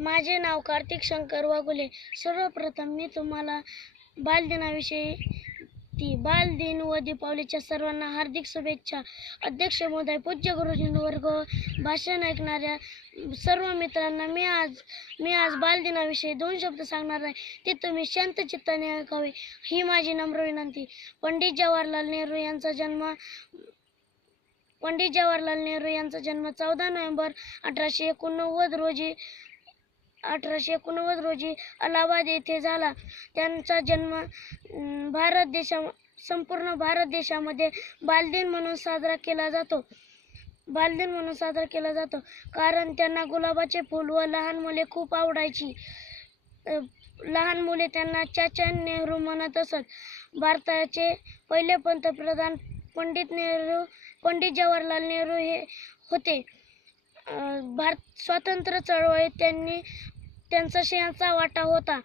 माझे नाव कार्तिक शंकर वाघुले. सर्वप्रथम मी तुम्हाला बालदिन व दीपावलीच्या सर्वांना हार्दिक शुभेच्छा. अध्यक्ष महोदय, पूज्य गुरुजनवर्ग, भाषण ऐकणाऱ्या सर्व मित्रांना मी आज बालदिनाविषयी 2 शब्द सांगणार आहे. ते तुम्ही शांत चित्ताने ऐकावे ही माझी नम्र विनंती. पंडित जवाहरलाल नेहरू यांचा जन्म 14 नोव्हेंबर 1889 रोजी अलाहाबाद येथे झाला. त्यांचा जन्म संपूर्ण भारत देशामध्ये बालदिन म्हणून साजरा केला जातो. कारण त्यांना गुलाबाचे फूल व लहान मुले खूप आवडायची. लहान मुले त्यांना चाचा नेहरू म्हणत असत. भारताचे पहिले पंतप्रधान पंडित जवाहरलाल नेहरू हे होते. स्वातंत्र्य चळवळीत त्यांचा सिंहाचा वाटा होता.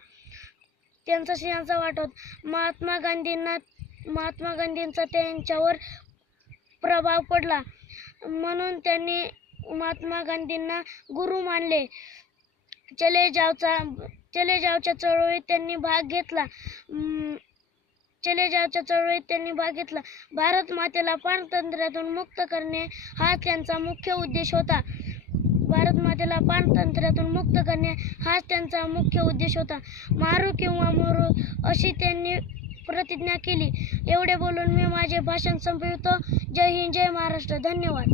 महात्मा गांधींचा त्यांच्यावर प्रभाव पडला म्हणून त्यांनी महात्मा गांधींना गुरु मानले. चले जावच्या चळवळीत त्यांनी भाग घेतला. भारत मातेला पारतंत्र्यातून मुक्त करणे हा त्यांचा मुख्य उद्देश होता. मारू किंवा मरू अशी त्यांनी प्रतिज्ञा केली. एवढे बोलून मी माझे भाषण संपवितो. जय हिंद, जय महाराष्ट्र. धन्यवाद.